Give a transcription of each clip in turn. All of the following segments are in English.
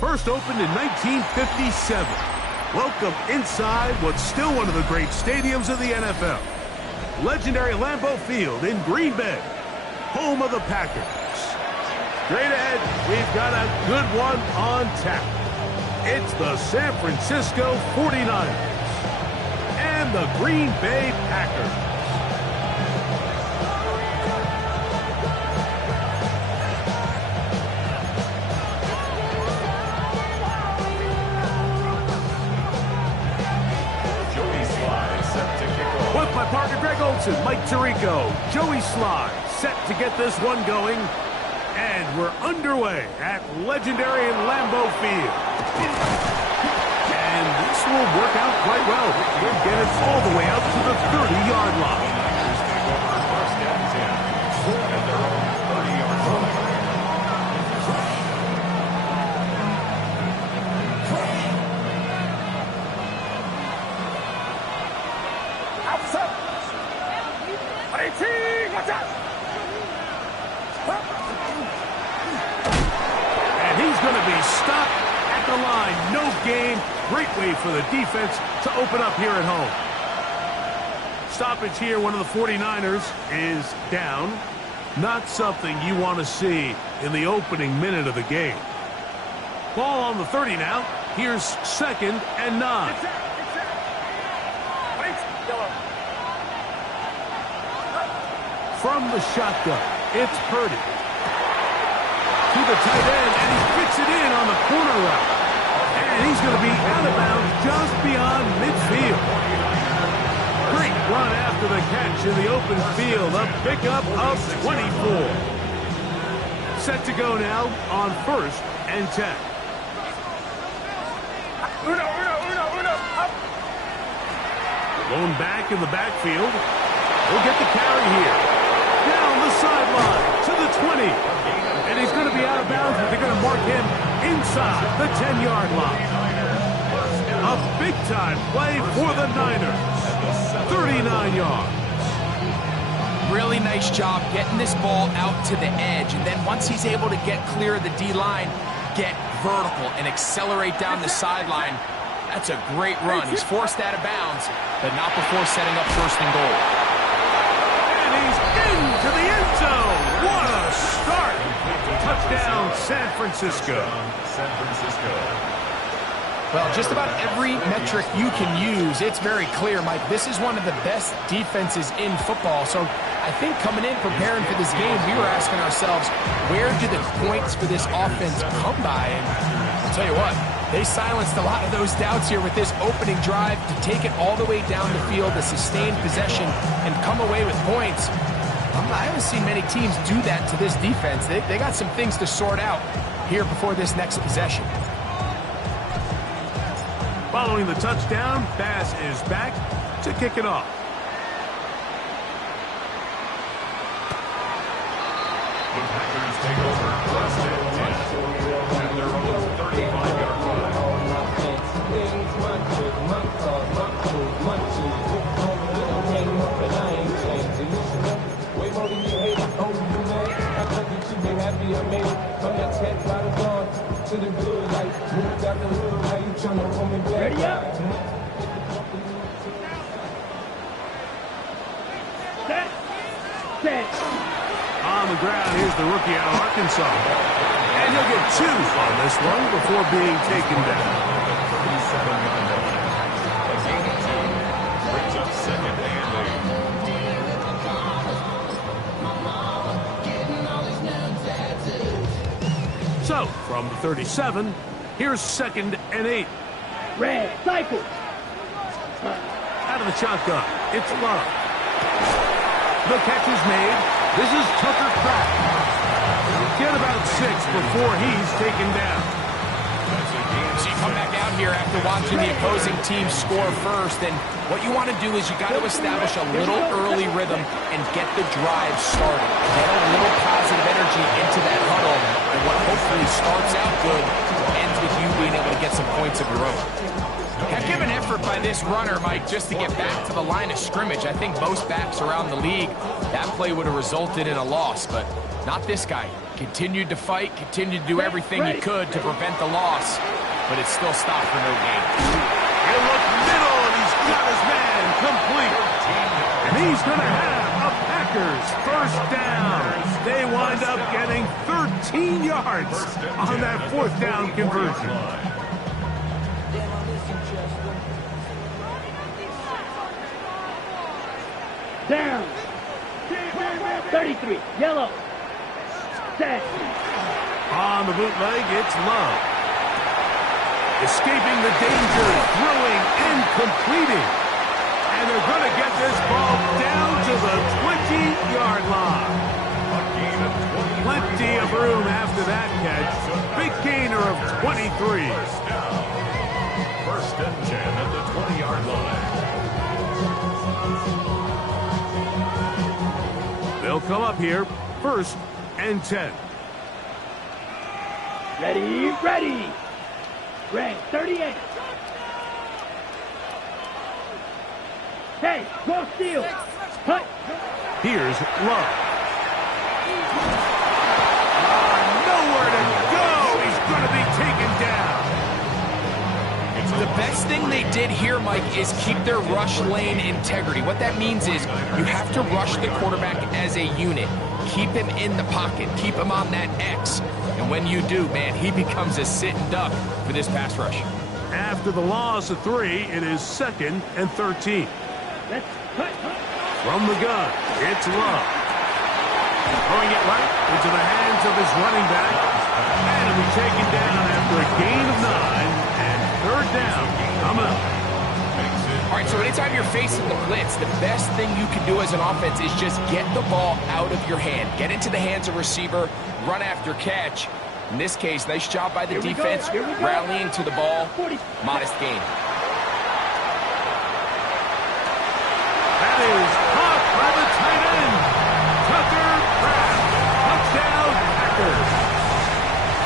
First opened in 1957. Welcome inside what's still one of the great stadiums of the NFL. Legendary Lambeau Field in Green Bay, home of the Packers. Straight ahead, we've got a good one on tap. It's the San Francisco 49ers and the Green Bay Packers. My partner Greg Olson, Mike Tirico, Joey Sly, set to get this one going. And we're underway at legendary Lambeau Field. And this will work out quite well. We'll get it all the way out to the 30-yard line. And he's going to be stopped at the line. No game. Great way for the defense to open up here at home. Stoppage here. One of the 49ers is down. Not something you want to see in the opening minute of the game. Ball on the 30 now. Here's 2nd and 9. From the shotgun, it's Purdy. To the tight end, and he fits it in on the corner route. And he's going to be out of bounds just beyond midfield. Great run after the catch in the open field. A pickup of 24. Set to go now on 1st and 10. Going back in the backfield. He'll get the carry here. Down the sideline to the 20. And he's going to be out of bounds, but they're going to mark him inside the 10-yard line. A big-time play for the Niners. 39 yards. Really nice job getting this ball out to the edge. And then once he's able to get clear of the D-line, get vertical and accelerate down the sideline. That's a great run. He's forced out of bounds, but not before setting up 1st and goal. He's into the end zone. What a start. Touchdown, San Francisco. Well, just about every metric you can use, it's very clear, Mike. This is one of the best defenses in football. So I think coming in, preparing for this game, we were asking ourselves, where do the points for this offense come by? And I'll tell you what, they silenced a lot of those doubts here with this opening drive to take it all the way down the field, a sustained possession, and come away with points. I haven't seen many teams do that to this defense. They got some things to sort out here before this next possession. Following the touchdown, Bass is back to kick it off. The Packers take over 1st and 10 at their own 35-yard line. Ready up. Set. On the ground, here's the rookie out of Arkansas. And he'll get 2 on this one before being taken down. 37-yard line. A gain of 2 brings up 2nd and 8. So, from the 37, here's 2nd and 8. Red, cycle. Out of the shotgun, it's Love. The catch is made. This is Tucker Kraft. Get about 6 before he's taken down. That's a gain. come back out here after watching the opposing team score first, and what you want to do is you got to establish a little early rhythm and get the drive started. Get a little positive energy into that huddle, and what hopefully starts out good ends with you being able to get some points of your own. Heck of an effort by this runner, Mike, just to get back to the line of scrimmage. I think most backs around the league, that play would have resulted in a loss, but not this guy. Continued to fight, continued to do everything he could to prevent the loss, but it still stopped for no gain. He'll look middle, and he's got his man complete. And he's going to have a Packers first down. They wind up getting 13 yards on that fourth down conversion. Down. 33. Yellow. Set. On the bootleg, it's Love. Escaping the danger, throwing and completing. And they're going to get this ball down to the 20-yard line. Plenty of room after that catch. Big gainer of 23. First and 10 at the 20-yard line. They'll come up here, first and 10. Ready, ready. Red 38. Hey, go steal. Hut. Here's Love. Nowhere to go. He's going to be taken down. The best thing they did here, Mike, is keep their rush lane integrity. What that means is you have to rush the quarterback as a unit. Keep him in the pocket. Keep him on that X. And when you do, man, he becomes a sitting duck for this pass rush. After the loss of 3, it is 2nd and 13. Let's cut. From the gun, it's Love. Throwing it right into the hands of his running back. And it'll be taken down after a gain of 9. And third down coming up. All right, so anytime you're facing the blitz, the best thing you can do as an offense is just get the ball out of your hand. Get into the hands of receiver, run after catch. In this case, nice job by the defense, rallying to the ball. Modest gain. That is caught by the tight end. Tucker Kraft. Touchdown, Packers.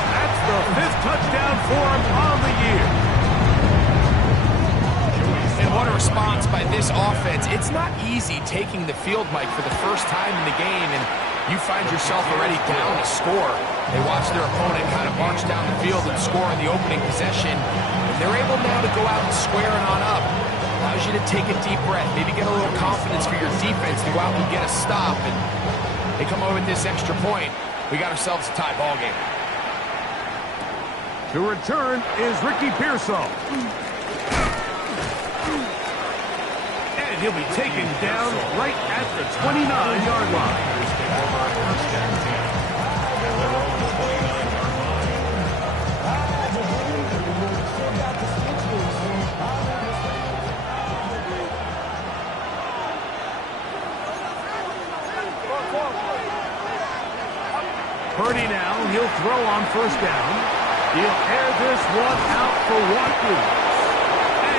That's the 5th touchdown for him on the year. And what a response by this offense. It's not easy taking the field, Mike, for the first time in the game, and you find yourself already down a score. They watch their opponent kind of march down the field and score in the opening possession, and they're able now to go out and square it on up. Allows you to take a deep breath, maybe get a little confidence for your defense to go out and get a stop, and they come over with this extra point. We got ourselves a tie ball game. To return is Ricky Pearsall. And he'll be taken down right at the 29-yard line. Purdy now, he'll throw on first down. He'll air this one out for Watkins.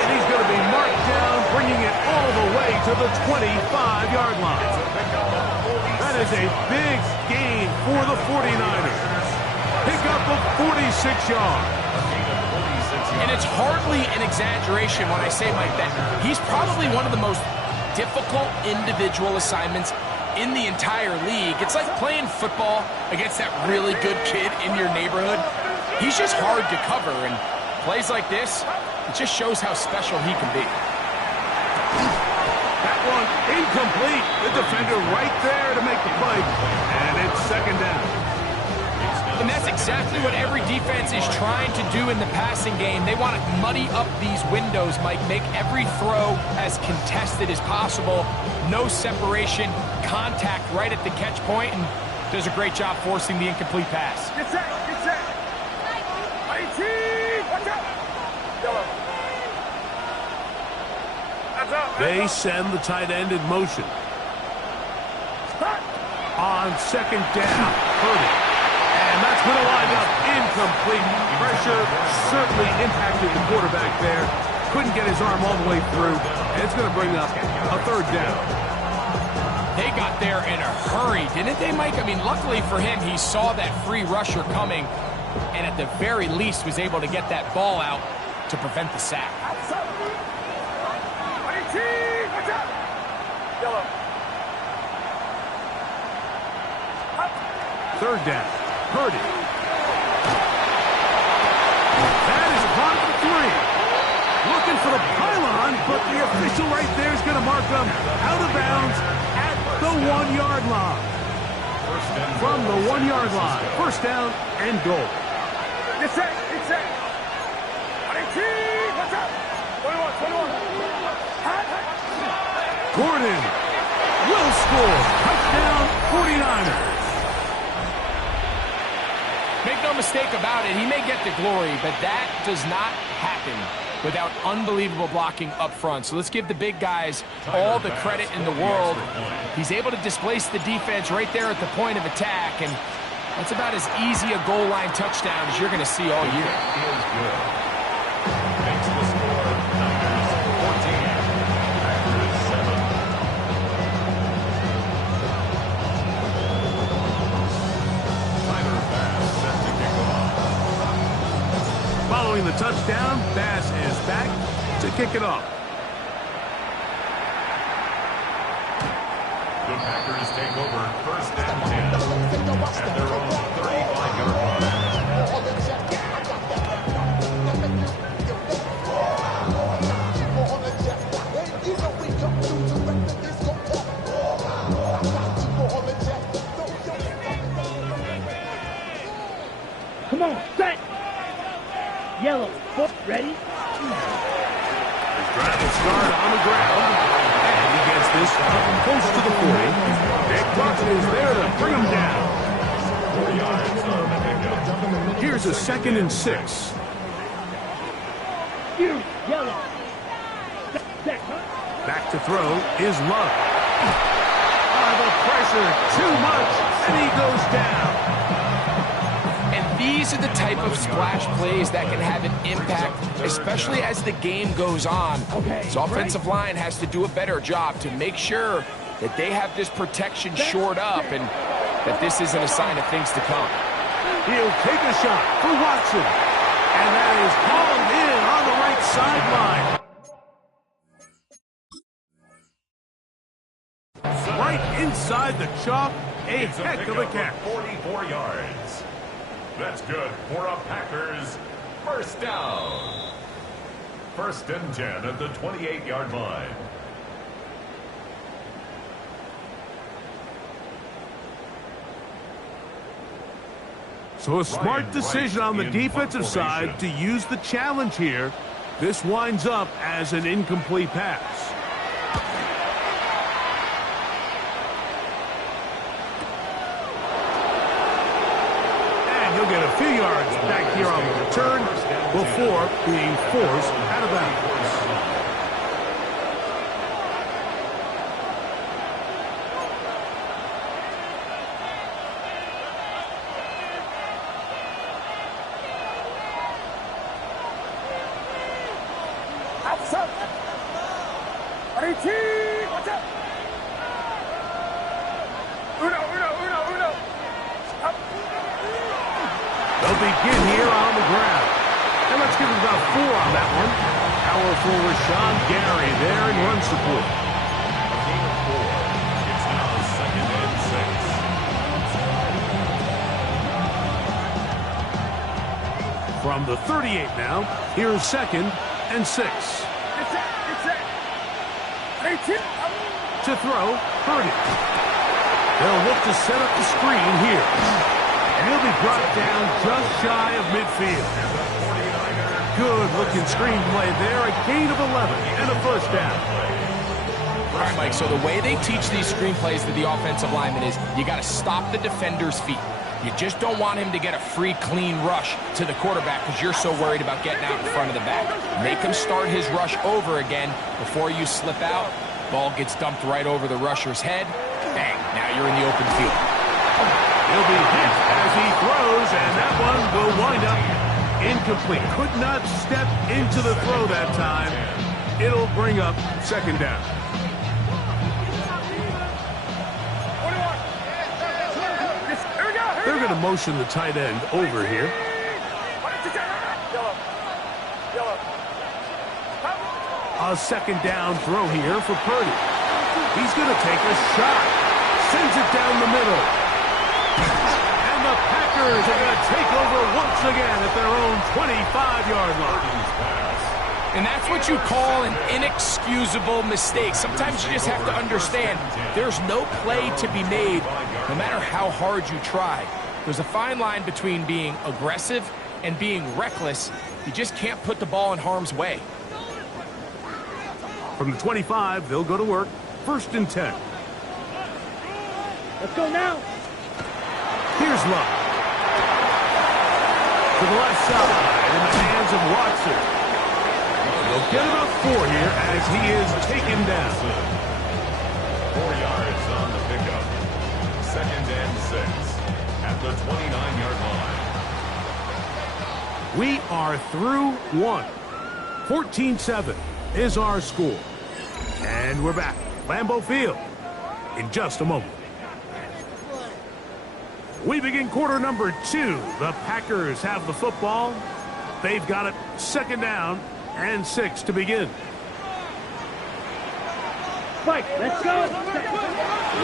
And he's going to be marked down, bringing it all the way to the 25-yard line. That is a big gain for the 49ers. Pick up of 46 yards. And it's hardly an exaggeration when I say, Mike, that he's probably one of the most difficult individual assignments in the entire league. It's like playing football against that really good kid in your neighborhood. He's just hard to cover, and plays like this, it just shows how special he can be. That one incomplete. The defender right there to make the play, and it's second down. And that's exactly what every defense is trying to do in the passing game. They want to muddy up these windows, Mike, make every throw as contested as possible. No separation, contact right at the catch point, and does a great job forcing the incomplete pass. Get set, get set. Watch out. They send the tight end in motion. On second down, Purdy. And that's That's going to wind up incomplete. Pressure certainly impacted the quarterback there. Couldn't get his arm all the way through, and it's going to bring up a third down. They got there in a hurry, didn't they, Mike? I mean, luckily for him, he saw that free rusher coming, and at the very least was able to get that ball out to prevent the sack. Third down. Purdy. That is caught for 3. Looking for the pylon, but the official right there is going to mark them out of bounds at the 1-yard line. From the 1-yard line. First down and goal. It's set. It's set. What's up? 21. Gordon will score. Touchdown, 49ers. Make no mistake about it, he may get the glory, but that does not happen without unbelievable blocking up front. So let's give the big guys all the credit in the world. He's able to displace the defense right there at the point of attack, and that's about as easy a goal line touchdown as you're going to see all year. Makes the score Niners 14, Packers 7. Tyler Bass set to kick off. Following the touchdown, Bass is back to kick it off. The Packers take over first and 10 at their own 35-yard line. Come on, set. Yellow, foot, ready? Trying to start on the ground, and he gets this up close to the 40. Nick Buck is there to bring him down. 4 yards on the pickup. Here's a 2nd and 6. You, yellow. Set, huh? Back to throw is Love. The pressure, too much, and he goes down. And these are the type of splash plays that can have an impact, especially as the game goes on. So offensive line has to do a better job to make sure that they have this protection shored up and that this isn't a sign of things to come. He'll take a shot for Watson. And that is hauled in on the right sideline. Right inside the chalk, a heck of a catch. 44 yards. That's good for a Packers first down. First and 10 at the 28-yard line. So a smart decision on the defensive side to use the challenge here. This winds up as an incomplete pass. He'll get a few yards back here on the return before being forced out of bounds. Outside. What's up? Uno. They'll begin here on the ground. And let's give it about 4 on that one. Powerful Rashawn Gary there in run support. A gain of 4. It's now 2nd and 6. From the 38 now, here's 2nd and 6. It's set. 18. To throw, Purdy. They'll look to set up the screen here. And he'll be brought down just shy of midfield. Good-looking screenplay there. A gain of 11 and a first down. All right, Mike, so the way they teach these screenplays to the offensive lineman is you got to stop the defender's feet. You just don't want him to get a free, clean rush to the quarterback because you're so worried about getting out in front of the back. Make him start his rush over again before you slip out. Ball gets dumped right over the rusher's head. Bang, now you're in the open field. He'll be hit as he throws, and wind up incomplete. Could not step into the throw that time. It'll bring up second down. They're going to motion the tight end over here. A second down throw here for Purdy. He's going to take a shot. Sends it down the middle. And the Packers are going to take over once again at their own 25-yard line. And that's what you call an inexcusable mistake. Sometimes you just have to understand there's no play to be made, no matter how hard you try. There's a fine line between being aggressive and being reckless. You just can't put the ball in harm's way. From the 25, they'll go to work. 1st and 10. Let's go now. Here's Love. To the left side, in the hands of Watson. They'll get about 4 here as he is taken down. 4 yards on the pickup. 2nd and 6 at the 29-yard line. We are through 1. 14-7 is our score. And we're back. Lambeau Field in just a moment. We begin quarter number 2. The Packers have the football. They've got it 2nd down and 6 to begin. Spike, let's go.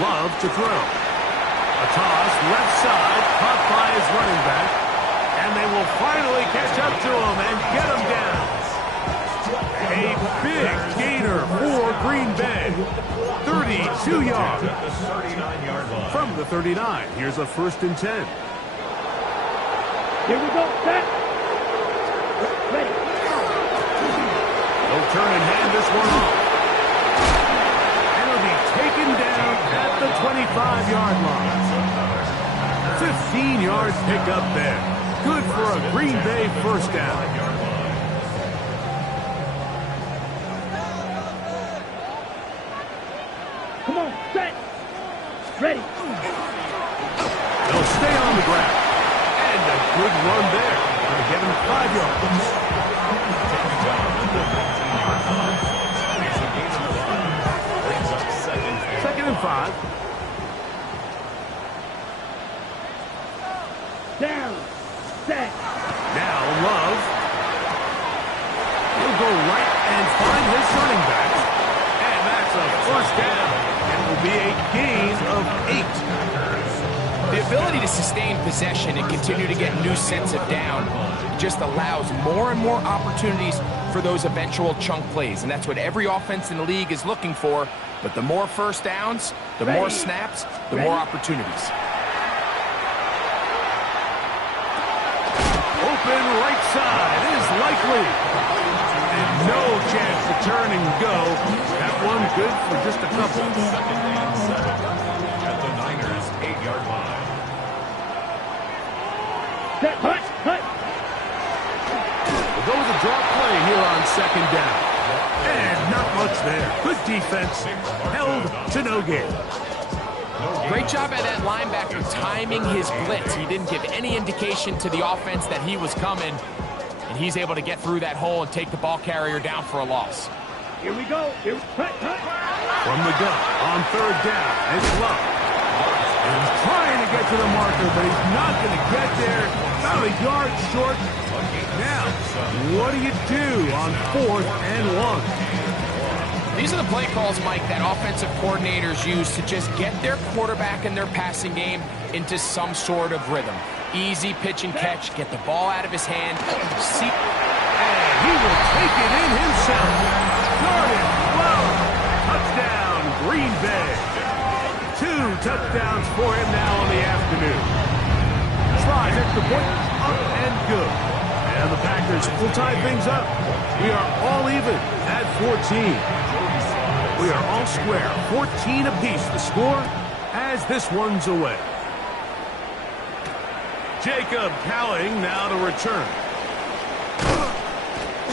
Love to throw. A toss left side, caught by his running back. And they will finally catch up to him and get him down. A big gainer for Green Bay. 32 yards. At the 39-yard line. From the 39, here's a 1st and 10. Here we go. Set. Ready. They'll turn and hand this one off. And it'll be taken down at the 25-yard line. 15-yard pickup there. Good for a Green Bay 1st down. Come on. Set. Ready. They'll stay on the ground. And a good run there. Going to get him 5 yards. Second and 5. Down. Set. Now Love. He'll go right and find his running back. And that's a 1st down. And it will be a gain of 8. The ability to sustain possession and continue to get new sets of down just allows more and more opportunities for those eventual chunk plays. And that's what every offense in the league is looking for. But the more 1st downs, the more snaps, the more opportunities. Open right side is likely. And no chance to turn and go. That one good for just a couple. 2nd and 7 at the Niners' 8-yard line. Set. Hut. Hut. We'll go with a drop play here on 2nd down. And not much there. Good defense. Held to no gain. Great job by that linebacker timing his blitz. He didn't give any indication to the offense that he was coming. And he's able to get through that hole and take the ball carrier down for a loss. Here we go. Here. Hut. Hut. From the gun on 3rd down. It's Love. And he's trying to get to the marker, but he's not going to get there. About a yard short. Now, what do you do on 4th and 1? These are the play calls, Mike, that offensive coordinators use to just get their quarterback and their passing game into some sort of rhythm. Easy pitch and catch, get the ball out of his hand. See, and he will take it in himself. Jordan Love. Touchdown, Green Bay. 2 touchdowns for him now on the afternoon. Tries at the point, up and good. And the Packers will tie things up. We are all even at 14. We are all square, 14 apiece the score as this one's away. Jacob Cowling now to return.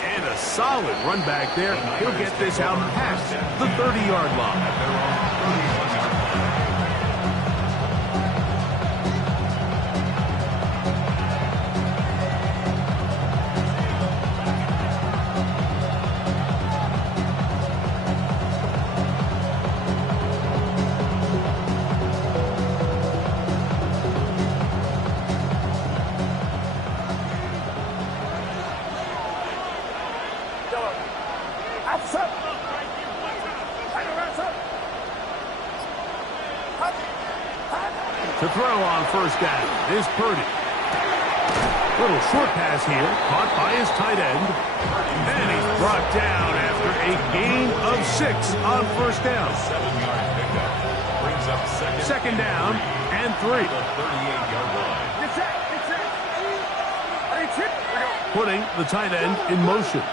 And a solid run back there. He'll get this out past the 30-yard line. To throw on first down is Purdy. Little short pass here, caught by his tight end. And he's brought down after a gain of 6 on first down. 7-yard pickup. Brings up Second down and 3. the 38-yard line. Putting the tight end in motion.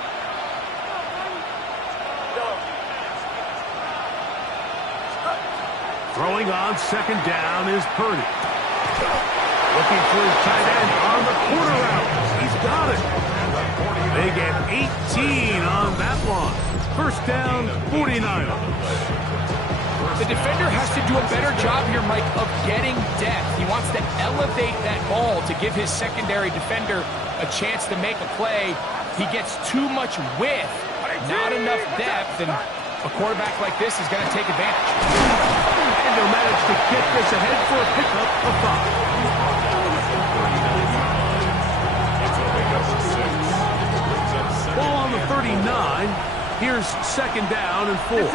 Throwing on second down is Purdy. Looking for his tight end on the corner route. He's got it. They get 18 on that one. First down, 49. The defender has to do a better job here, Mike, of getting depth. He wants to elevate that ball to give his secondary defender a chance to make a play. He gets too much width, not enough depth, and a quarterback like this is going to take advantage. And they'll manage to get this ahead for a pickup of 5. Ball on the 39. Here's second down and 4. Back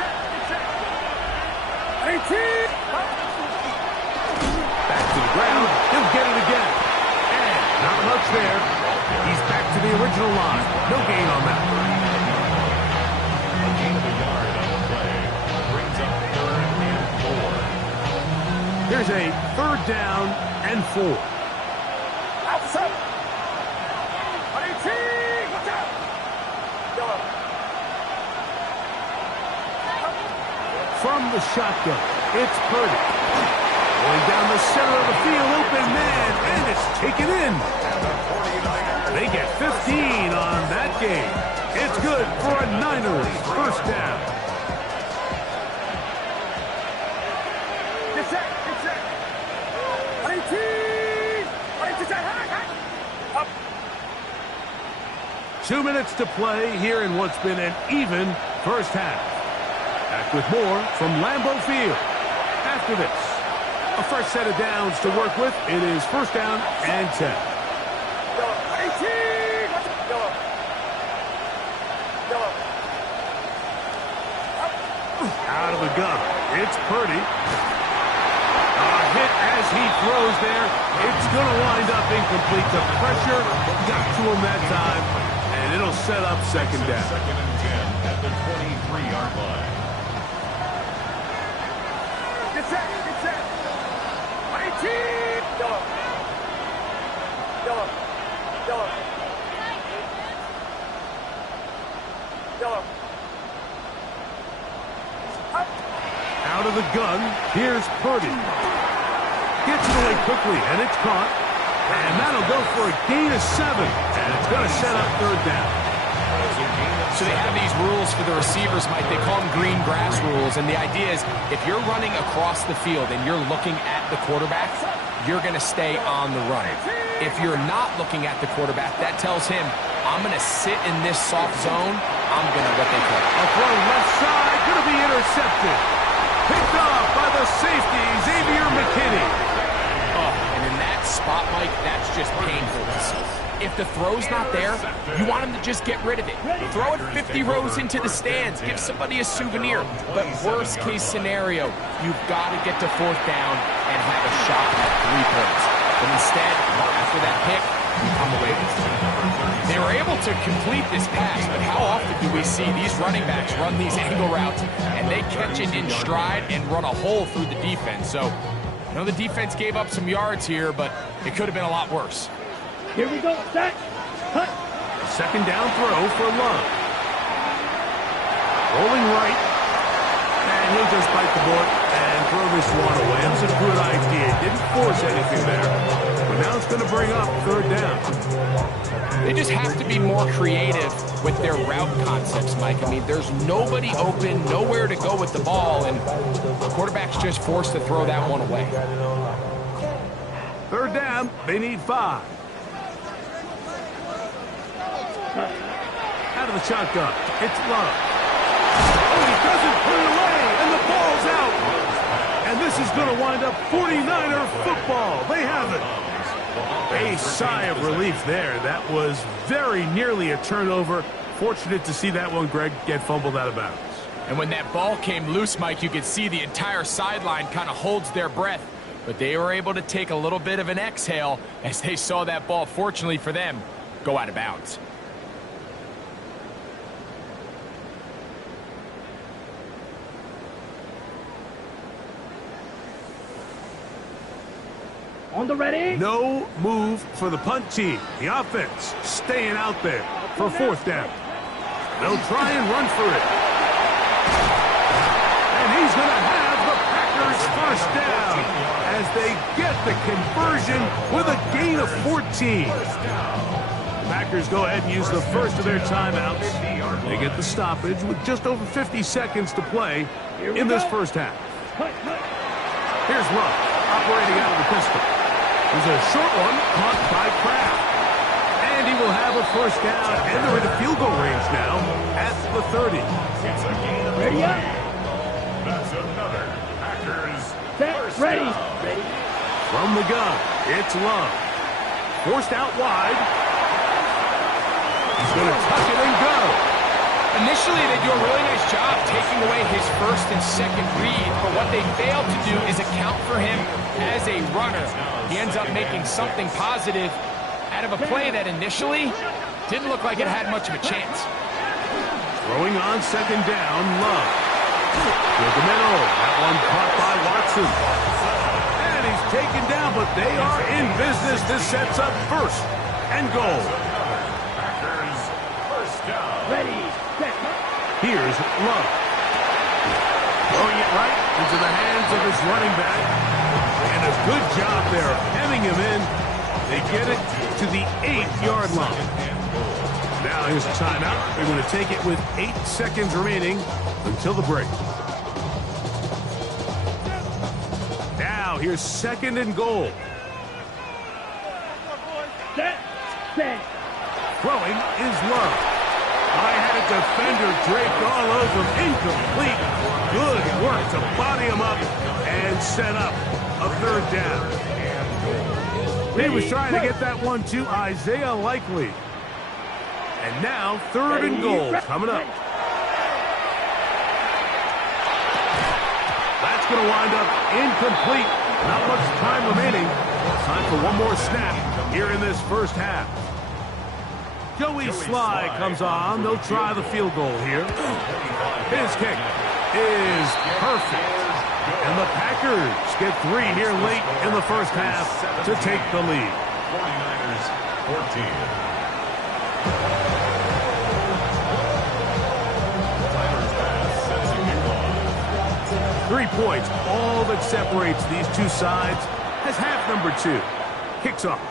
to the ground. He'll get it again. And not much there. He's back to the original line. No gain on that. Gain of a yard on the play. Brings up 3rd and 4. Here's a third down and 4. From the shotgun, it's Purdy. Going down the center of the field, open man, and it's taken in. They get 15 on that game. It's good for a Niners first down. Up. 2 minutes to play here in what's been an even first half. Back with more from Lambeau Field. After this, a fresh set of downs to work with. It is first down and 10. Out of the gun, it's Purdy. A hit as he throws there. It's going to wind up incomplete. The pressure got to him that time, and it'll set up second down. Second and 10 at the 23-yard line. Out of the gun, here's Purdy. Gets it away quickly, and it's caught. And that'll go for a gain of 7. And it's going to set up third down. So they have these rules for the receivers, Mike. They call them green grass rules. And the idea is if you're running across the field and you're looking at the quarterback, you're going to stay on the run. If you're not looking at the quarterback, that tells him, I'm going to sit in this soft zone. I'm going to what they call. A throw left side, going to be intercepted. Picked off by the safety, Xavier McKinney. Oh, and in that spot, Mike, that's just painful to see. If the throw's not there, you want him to just get rid of it. Throw it 50 rows into the stands. Give somebody a souvenir. But worst case scenario, you've got to get to fourth down and have a shot at 3 points. But instead, after that pick, you come away with it. They were able to complete this pass, but how often do we see these running backs run these angle routes and they catch it in stride and run a hole through the defense? So, I know the defense gave up some yards here, but it could have been a lot worse. Here we go. Set. Cut. Second down throw for Love. Rolling right. And he'll just bite the board and throw this one away. It was a good idea. Didn't force anything there. But now it's going to bring up third down. They just have to be more creative with their route concepts, Mike. I mean, there's nobody open, nowhere to go with the ball, and the quarterback's just forced to throw that one away. Third down, they need 5. Out of the shotgun, it's Love. Oh, he doesn't put it away, and the ball's out. And this is going to wind up 49er football. They have it. A sigh of relief there. That was very nearly a turnover. Fortunate to see that one, Greg, get fumbled out of bounds. And when that ball came loose, Mike, you could see the entire sideline kind of holds their breath. but they were able to take a little bit of an exhale as they saw that ball, fortunately for them, go out of bounds. On the ready. No move for the punt team. The offense staying out there for fourth down. They'll try and run for it. And he's going to have the Packers first down as they get the conversion with a gain of 14. The Packers go ahead and use the first of their timeouts. They get the stoppage with just over 50 seconds to play in this first half. Here's Love operating out of the pistol. There's a short one caught by Kraft. And he will have a first down, and they're in field goal range now at the 30. It's a gain of Ready up. That's another Packers Set. first Ready. down. Ready. From the gun, it's Love. Forced out wide. He's going to tuck it and go. Initially, they do a really nice job taking away his first and second read, but what they fail to do is account for him as a runner. He ends up making something positive out of a play that initially didn't look like it had much of a chance. Throwing on second down, Love. With the middle, that one caught by Watson. And he's taken down, but they are in business. This sets up first and goal. Packers first down. Ready. Set. Here's Love. Throwing it right into the hands of his running back. And a good job there of hemming him in. They get it to the 8-yard line. Now here's a timeout. They're going to take it with 8 seconds remaining until the break. Now here's second and goal. Set. Set. Throwing is Love. I had a defender draped all over him. Incomplete. Good work to body him up and set up a third down. He was trying to get that one to Isaiah Likely. And now third and goal coming up. That's going to wind up incomplete. Not much time remaining. Time for one more snap here in this first half. Joey Sly comes on. They'll try the field goal here. His kick is perfect. And the Packers get 3 here late in the first half to take the lead. 49ers 14. Tyler's pass sets a kickoff. 3 points, all that separates these two sides as half number 2 kicks off.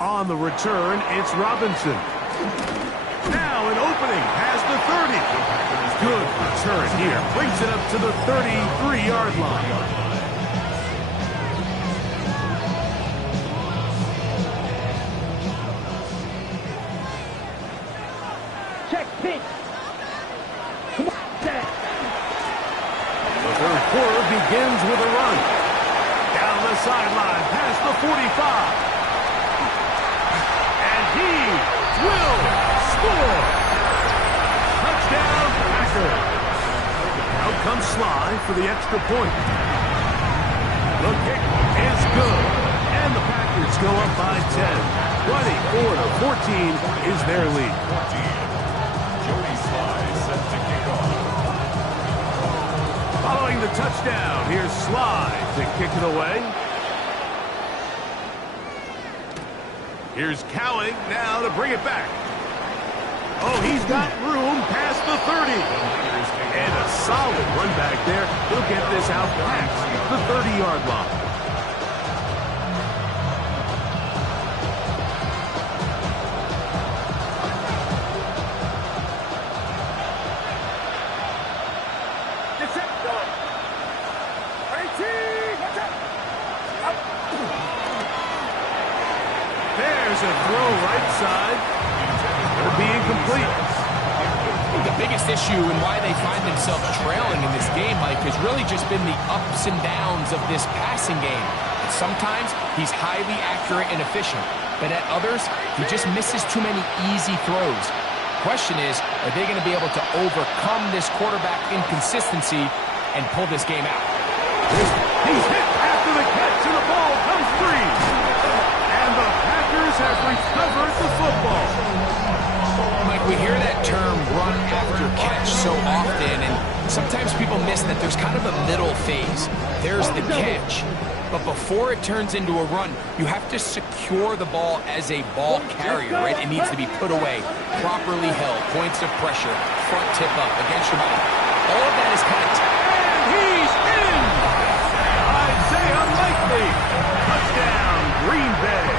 On the return, it's Robinson. Now an opening has the 30. Good return here. Brings it up to the 33-yard line. Check pitch. Come on. Set. The third quarter begins with a run. Down the sideline, past the 45. And he will score. Touchdown, Packers. Out comes Sly for the extra point. The kick is good. And the Packers go up by 10. 24-14 is their lead. Joey Sly set to kick off. Following the touchdown, here's Sly to kick it away. Here's Cowing now to bring it back. Oh, he's got room past the 30. And a solid run back there. He'll get this out past the 30-yard line. There's a throw right side. Going to be incomplete. I think the biggest issue and why they find themselves trailing in this game, Mike, has really just been the ups and downs of this passing game. Sometimes he's highly accurate and efficient, but at others, he just misses too many easy throws. Question is, are they going to be able to overcome this quarterback inconsistency and pull this game out? He's hit but before it turns into a run, you have to secure the ball as a ball carrier, right? It needs to be put away, properly held, points of pressure, front tip up against your body. All of that is kind of... And he's in! I'd say unlikely. Touchdown, Green Bay.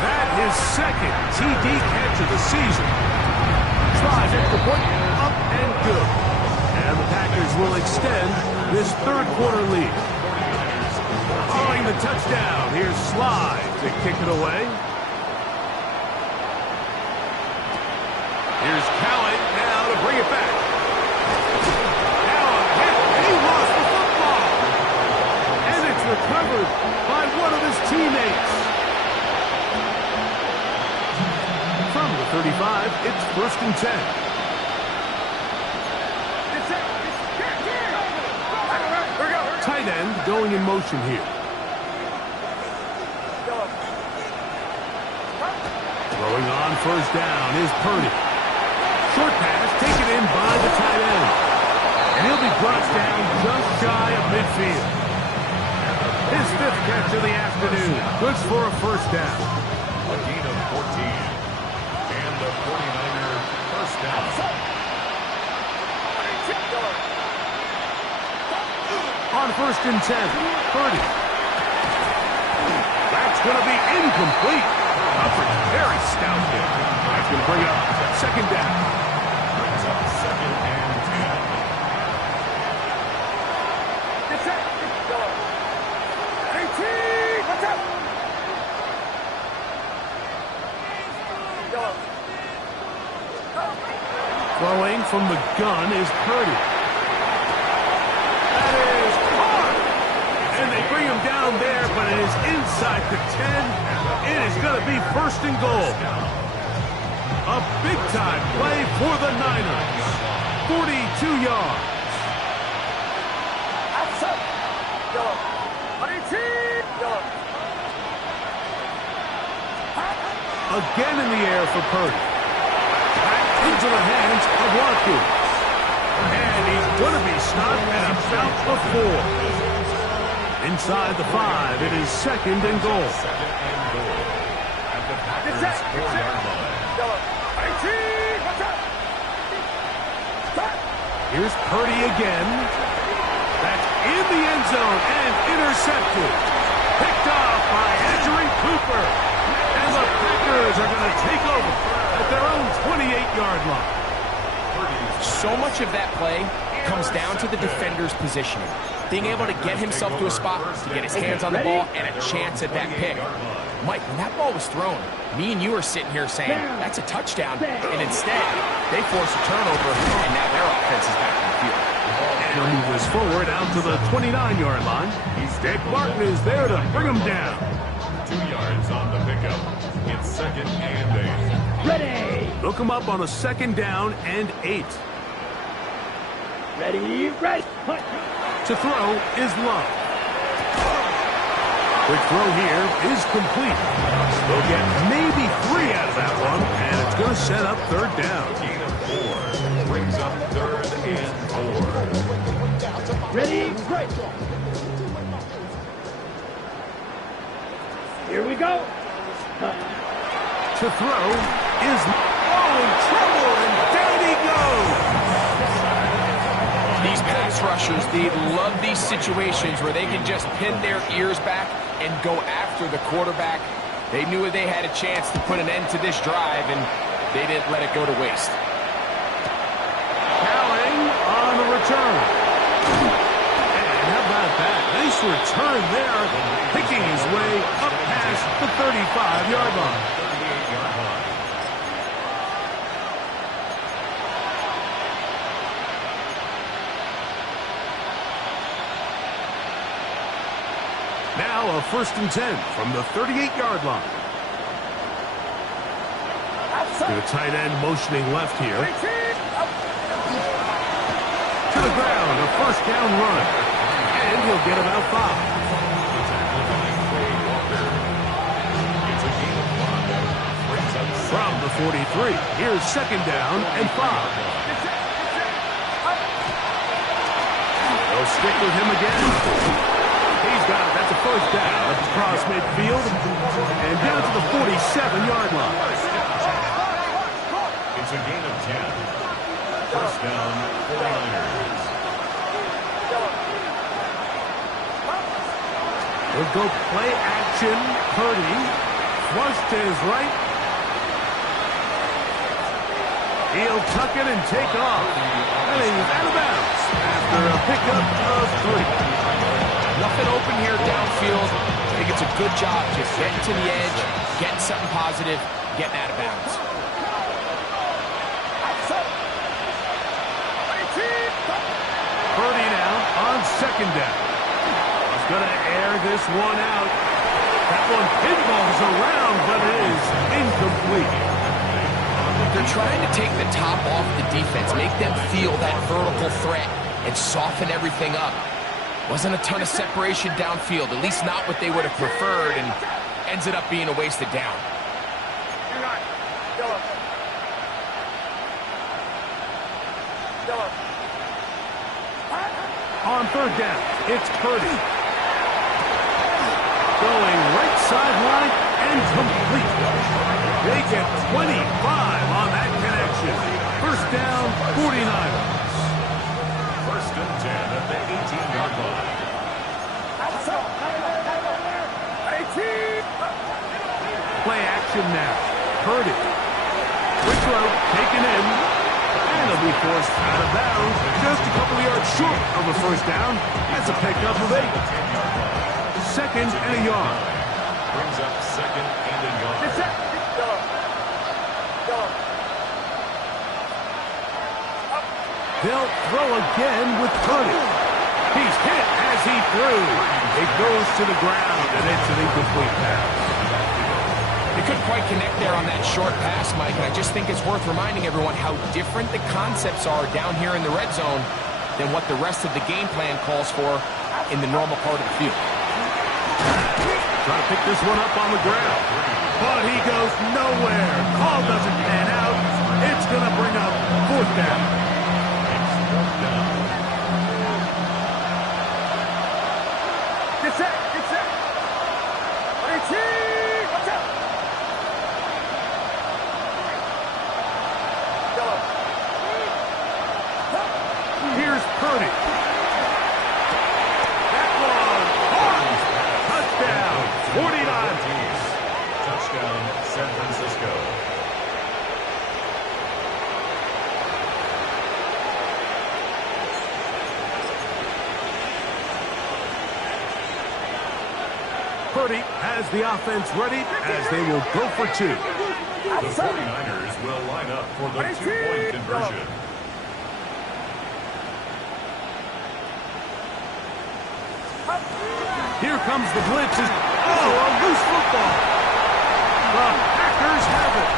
That is second TD catch of the season. Tries it to put up and good. And the Packers will extend this third quarter lead. Following the touchdown, here's Slide to kick it away. Here's Cowan now to bring it back. Now a hit, and he lost the football. And it's recovered by one of his teammates. From the 35, it's 1st and 10. Tight end going in motion here. Throwing on 1st down is Purdy. Short pass taken in by the tight end. And he'll be brought down just shy of midfield. His 5th catch of the afternoon. Good for a 1st down. A gain of 14. And the 49er 1st down. On 1st and 10, Purdy. That's going to be incomplete. Coverage very stout there. That's going to bring up 2nd down. Brings up 2nd and 10. Throwing from the gun is Purdy. That is hard. And they bring him down there, but it is inside the 10. It is going to be 1st and goal. A big-time play for the Niners. 42 yards. Again in the air for Purdy. Back into the hands of Watkins. And he's going to be stopped at about the 4. Inside the 5, it is 2nd and goal. 2nd and goal. At the Packers' 4-yard line. Here's Purdy again. That's in the end zone and intercepted. Picked off by Edgerrin Cooper. And the Packers are going to take over at their own 28-yard line. So much of that play comes down to the defender's positioning. Being able to get himself to a spot, to get his hands on the ball, and a chance at that pick. Mike, when that ball was thrown, me and you were sitting here saying, that's a touchdown. And instead, they force a turnover, and now their offense is back in the field. And he'll move this forward out to the 29-yard line. Dick Martin is there to bring him down. 2 yards on the pickup. It's 2nd and 8. Ready. Look him up on a 2nd down and 8. Ready. Ready. To throw is Love. Quick throw here is complete. They'll get maybe 3 out of that one, and it's going to set up 3rd down. Gain of 4. Brings up 3rd and 4. Ready. Right. Here we go. To throw is in trouble, and down he goes. These pass rushers, they love these situations where they can just pin their ears back and go after the quarterback. They knew they had a chance to put an end to this drive, and they didn't let it go to waste. Cowing on the return. And how about that? Nice return there, picking his way up past the 35-yard line. 38-yard line. Now a 1st and 10 from the 38-yard line. To the tight end motioning left here. To the ground, a 1st down run. And he'll get about 5. From the 43, here's 2nd down and 5. They'll stick with him again. He's got it. That's a first down across midfield and down to the 47-yard line. It's a gain of 10. First down, 49ers. We'll go play action. Purdy. Flush to his right. He'll tuck it and take off. And he's out of bounds after a pickup of 3. Nothing open here downfield. I think it's a good job just getting to the edge, getting something positive, getting out of bounds. Purdy now on second down. He's going to air this one out. That one pinballs around, but it is incomplete. They're trying to take the top off the defense, make them feel that vertical threat, and soften everything up. Wasn't a ton of separation downfield, at least not what they would have preferred, and ends it up being a wasted down. On third down, it's Purdy. Going right sideline and complete. They get 25 on that connection. First down, 49ers. First and 10 at the 18-yard line. Play action now. Purdy. Quick throw, taken in. And he'll be forced out of bounds. Just a couple of yards short of a first down. That's a pickup of 8. Second and a yard. Brings up second and a yard. They'll throw again with Purdy. He's hit as he threw. It goes to the ground, and it's an incomplete pass. They couldn't quite connect there on that short pass, Mike, and I just think it's worth reminding everyone how different the concepts are down here in the red zone than what the rest of the game plan calls for in the normal part of the field. Trying to pick this one up on the ground. But he goes nowhere. Call doesn't pan out. It's going to bring up fourth down. Here's Purdy. That one. Touchdown. 49ers. Touchdown, San Francisco. Purdy has the offense ready as they will go for 2. The 49ers will line up for the 2-point conversion. Here comes the blitz. Oh, a loose football. The Packers have it.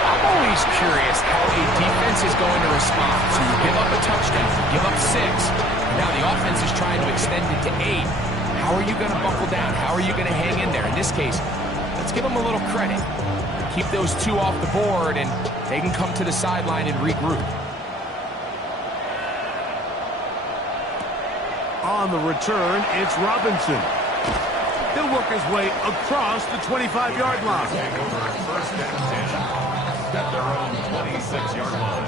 I'm always curious how a defense is going to respond. So you give up a touchdown, you give up 6. Now the offense is trying to extend it to 8. How are you going to buckle down? How are you going to hang in there? In this case, let's give them a little credit. Keep those 2 off the board, and they can come to the sideline and regroup. On the return, it's Robinson. He'll work his way across the 25-yard line. Take over first and 10 at their own 26-yard line.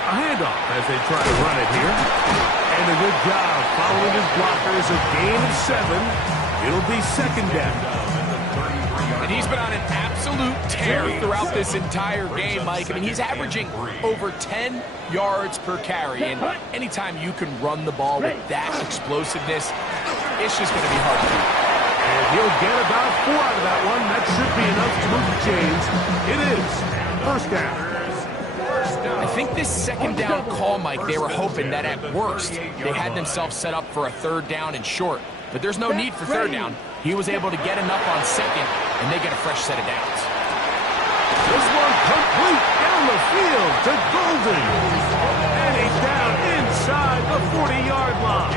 A handoff as they try to run it here. And a good job following his blockers. A gain of 7. It'll be second down. And he's been on an absolute tear throughout this entire game, Mike. I mean, he's averaging over 10 yards per carry. And anytime you can run the ball with that explosiveness, it's just going to be hard to do. And he'll get about 4 out of that one. That should be enough to move the chains. It is first down. I think this second down call, Mike, they were hoping that at worst they had themselves set up for a third down and short. But there's no need for third down. He was able to get enough on second, and they get a fresh set of downs. This one complete down the field to Golden. And he's down inside the 40-yard line.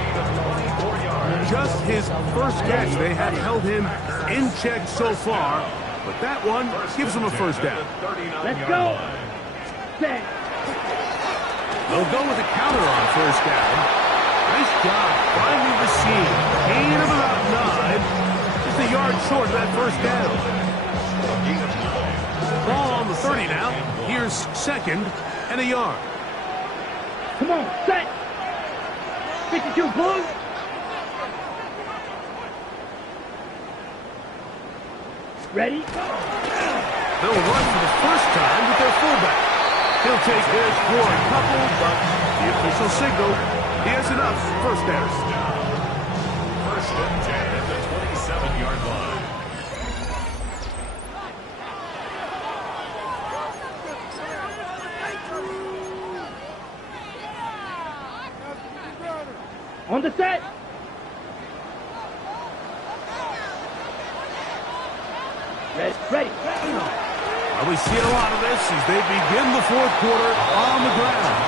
Just his first catch. They have held him in check so far, but that one gives him a first down. Let's go. set. They'll go with a counter on first down. Nice job finding the seam. Gain of about 9. Just a yard short of that first down. Ball on the 30 now. Here's second and a yard. Come on, set. 52 Blues. Ready? They'll run for the first time with their fullback. He'll take this for a couple, but the official signal, he has enough. First down. First and 10 at the 27-yard line. On the set. Ready. Well, we see a lot of this as they begin the fourth quarter on the ground.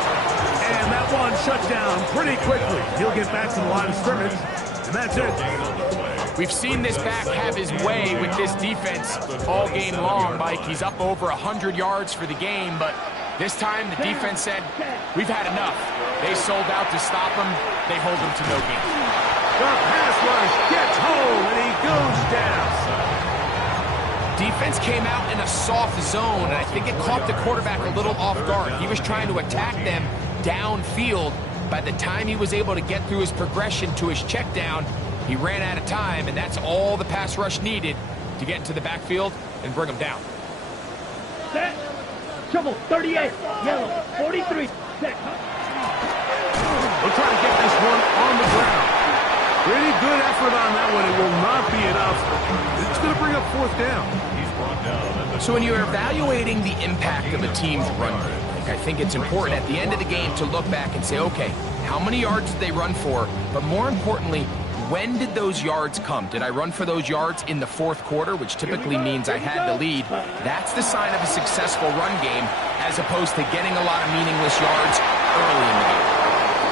And that one shut down pretty quickly. He'll get back to the line of scrimmage, and that's it. We've seen this back have his way with this defense all game long, Mike. He's up over 100 yards for the game, but this time the defense said, we've had enough. They sold out to stop him. They hold him to no gain. The pass rush gets home, and he goes down. Defense came out in a soft zone, and I think it caught the quarterback a little off guard. He was trying to attack them downfield. By the time he was able to get through his progression to his check down, he ran out of time, and that's all the pass rush needed to get into the backfield and bring him down. Set. Trouble, 38. Yellow, 43. Set. We'll try to get this one on the ground. Pretty good effort on that one. It will not be enough. It's going to bring up fourth down. He's brought down. So when you're evaluating the impact of a team's run game, I think it's important at the end of the game to look back and say, okay, how many yards did they run for? But more importantly, when did those yards come? Did I run for those yards in the fourth quarter, which typically means I had the lead? That's the sign of a successful run game, as opposed to getting a lot of meaningless yards early in the game.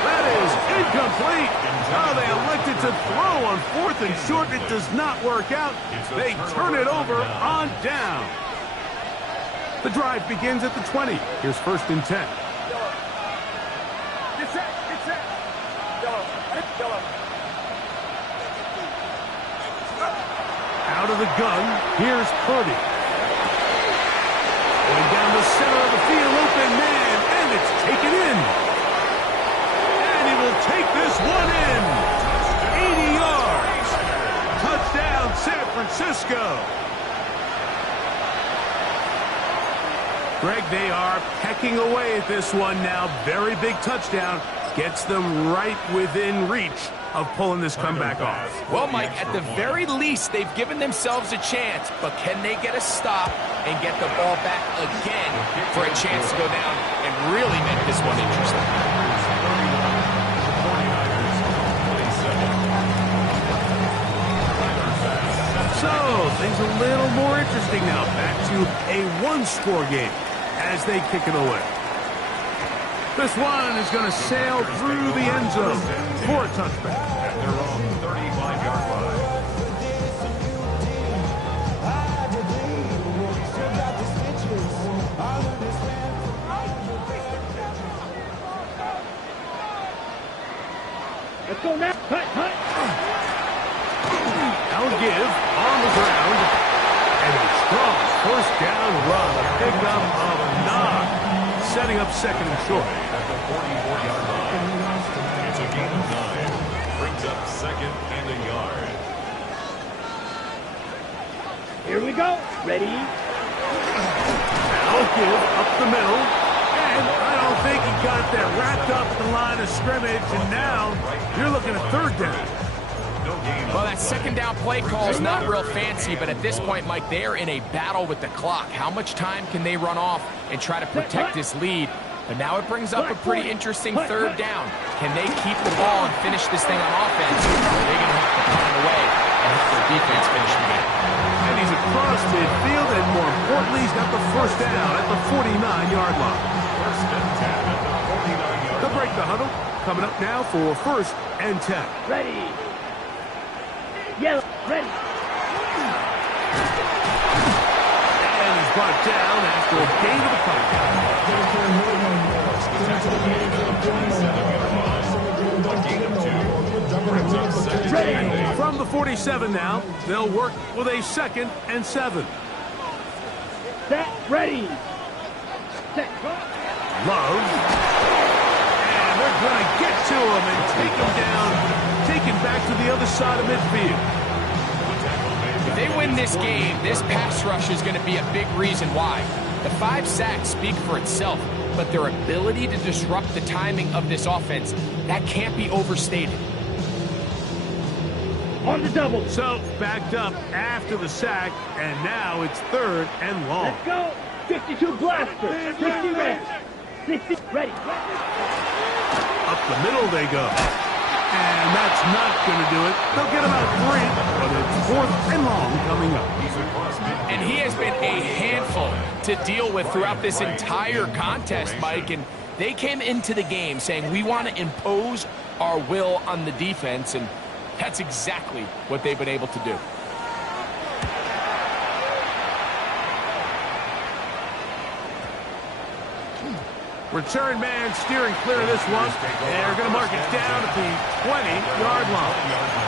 That is incomplete. Oh, they elected to throw on fourth and short. It does not work out. They turn it over on down. The drive begins at the 20. Here's first and 10. Out of the gun, here's Purdy. Going down the center of the field, open man, and it's taken in. And he will take this one in. 80 yards. Touchdown, San Francisco. Greg, they are pecking away at this one now. Very big touchdown. Gets them right within reach of pulling this comeback off. Well, Mike, at the very least, they've given themselves a chance, but can they get a stop and get the ball back again for a chance to go down and really make this one interesting? So, things a little more interesting now. Back to a one-score game as they kick it away. This one is going to sail through the end zone for a touchback. At their own 35-yard line. Let's go now. Hut. Now give on the ground. And a strong first down run. A pickup of 9. Setting up second and short. At the 44-yard line. It's a gain of 9. Brings up second and a yard. Here we go. Ready? Now give up the middle. And I don't think he got that wrapped up at the line of scrimmage. And now you're looking at third down. Well, that second down play call is not real fancy, but at this point, Mike, they are in a battle with the clock. How much time can they run off and try to protect this lead? But now it brings up a pretty interesting third down. Can they keep the ball and finish this thing on offense? Or are they going to have to punt it away and have their defense finish the game? And he's across midfield, and more importantly, he's got the first down at the 49-yard line. First and 10 at the 49-yard They'll break the huddle. Coming up now for first and 10. Ready? Yellow. Ready? And he's brought down after a gain of a punt. 47 now. They'll work with a 2nd and 7. Set, ready. Set. Love. And they're going to get to him and take him down, taken back to the other side of midfield. If they win this game, this pass rush is going to be a big reason why. The 5 sacks speak for itself, but their ability to disrupt the timing of this offense, that can't be overstated. On the double. So, backed up after the sack, and now it's 3rd and long. Let's go. 52 blaster. 60 ready. 60 ready. Up the middle they go. And that's not going to do it. They'll get about 3, but it's 4th and long coming up. And he has been a handful to deal with throughout this entire contest, Mike. And they came into the game saying, we want to impose our will on the defense, and that's exactly what they've been able to do. Return man steering clear of this one. They're going to mark it down at the 20-yard line.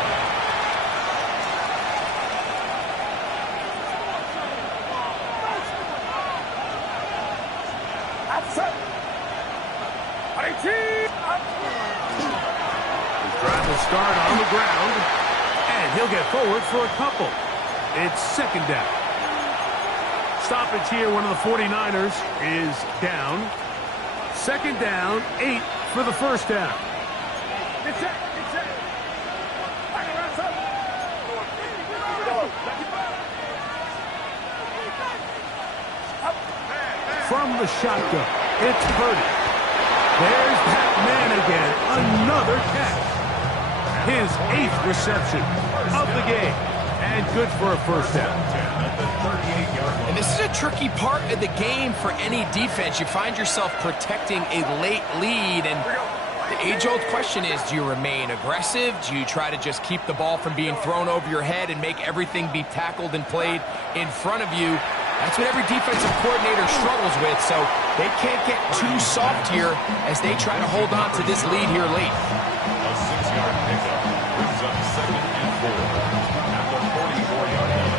His drive will start on the ground, and he'll get forward for a couple. It's 2nd down. Stoppage here, one of the 49ers is down. 2nd down, 8 for the 1st down. From the shotgun, it's Purdy. There's that man again, another catch. His 8th reception of the game, and good for a 1st down. And this is a tricky part of the game for any defense. You find yourself protecting a late lead, and the age-old question is, do you remain aggressive? Do you try to just keep the ball from being thrown over your head and make everything be tackled and played in front of you? That's what every defensive coordinator struggles with, so they can't get too soft here as they try to hold on to this lead here late. A 6-yard pickup brings up 2nd and 4 at the 44-yard line.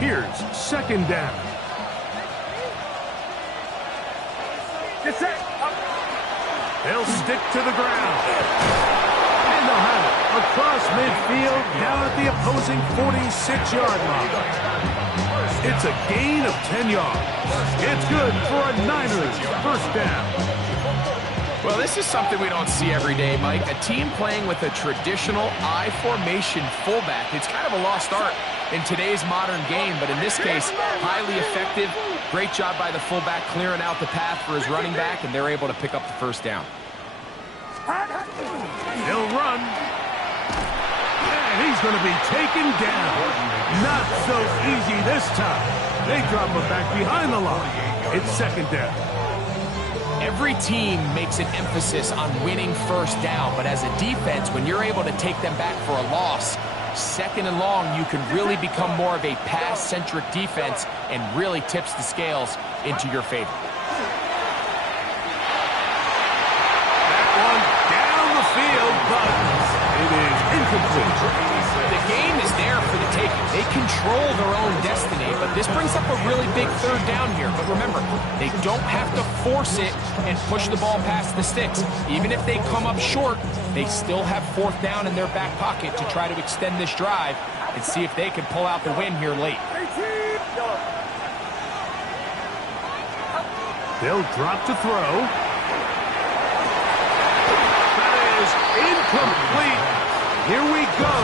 Here's 2nd down. They'll stick to the ground. And they'll have it across midfield, down at the opposing 46-yard line. It's a gain of 10 yards. It's good for a Niners 1st down. Well, this is something we don't see every day, Mike. A team playing with a traditional I formation fullback. It's kind of a lost art in today's modern game, but in this case, highly effective. Great job by the fullback clearing out the path for his running back, and they're able to pick up the 1st down. He'll run. And he's going to be taken down. Not so easy this time. They drop him back behind the line. It's 2nd down. Every team makes an emphasis on winning 1st down, but as a defense, when you're able to take them back for a loss, 2nd and long, you can really become more of a pass-centric defense and really tips the scales into your favor. That one down the field, but it is incomplete. The game is there for the taking. They control their own destiny, but this brings up a really big 3rd down here. But remember, they don't have to force it and push the ball past the sticks. Even if they come up short, they still have 4th down in their back pocket to try to extend this drive and see if they can pull out the win here late. They'll drop to throw. That is incomplete. Here we go.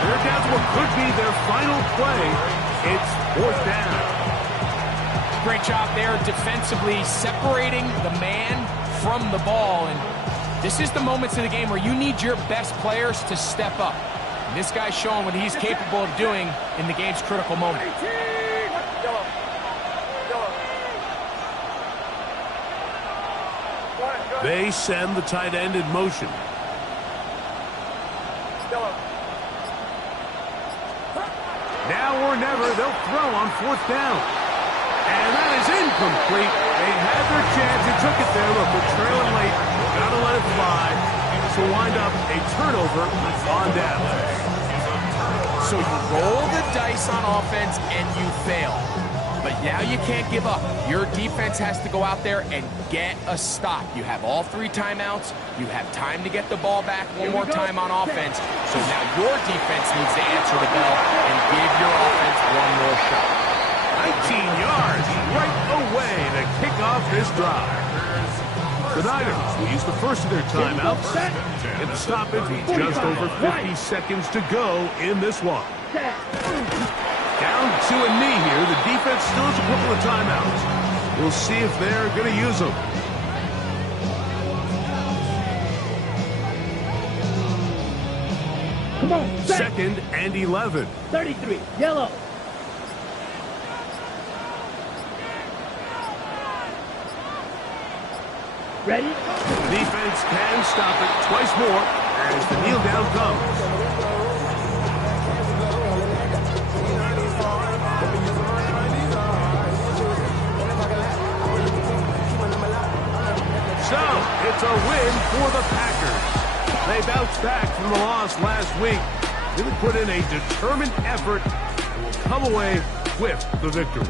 They're down to what could be their final play. It's 4th down. Great job there defensively, separating the man from the ball. And this is the moments of the game where you need your best players to step up. And this guy's showing what he's capable of doing in the game's critical moment. They send the tight end in motion. Now or never, they'll throw on 4th down. And that is incomplete. They had their chance. They took it there. Look, they're trailing late. Got to let it fly. So wind up a turnover on down. So you roll the dice on offense and you fail. But now you can't give up. Your defense has to go out there and get a stop. You have all 3 timeouts. You have time to get the ball back one more time on offense. So now your defense needs to answer the bell and give your offense one more shot. 19 yards right away to kick off this drive. The Niners will use the first of their timeouts. And the stoppage with just over 50 seconds to go in this one. Down to a knee here. The defense still has a couple of timeouts. We'll see if they're going to use them. Come on, Second and 11. 33, yellow. Ready? Defense can stop it twice more as the kneel down comes. So, it's a win for the Packers. They bounced back from the loss last week. Really put in a determined effort and will come away with the victory.